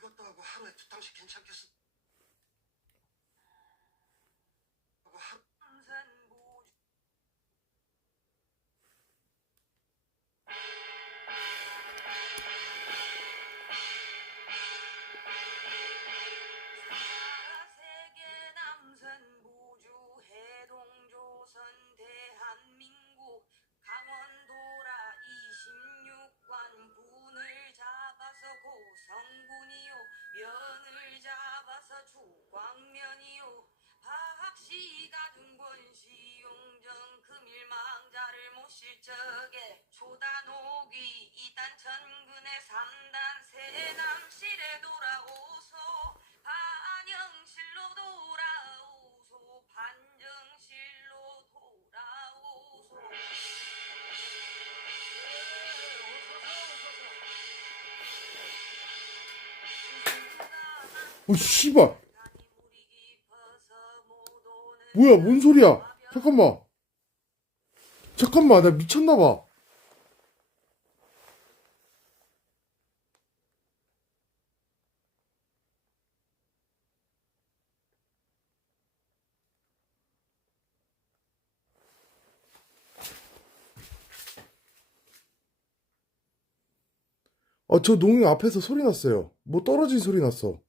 이것도 하고 하루에 2탕씩 괜찮겠어? 하고 하루 세계 남선 부주 해동조선 대한민국 강원도라 26관 군을 잡아서 고성군이요 면을 잡아서 주광면이요 박씨가 등권시 용정 금일망자를 모실 적에 초단옥이 2단 천근에 3단 세남실에 돌아오소 반영실로 돌아오소 반정실로 돌아오소. 씨발. 뭐야, 뭔 소리야? 잠깐만, 나 미쳤나봐. 저 농이 앞에서 소리 났어요. 뭐 떨어진 소리 났어.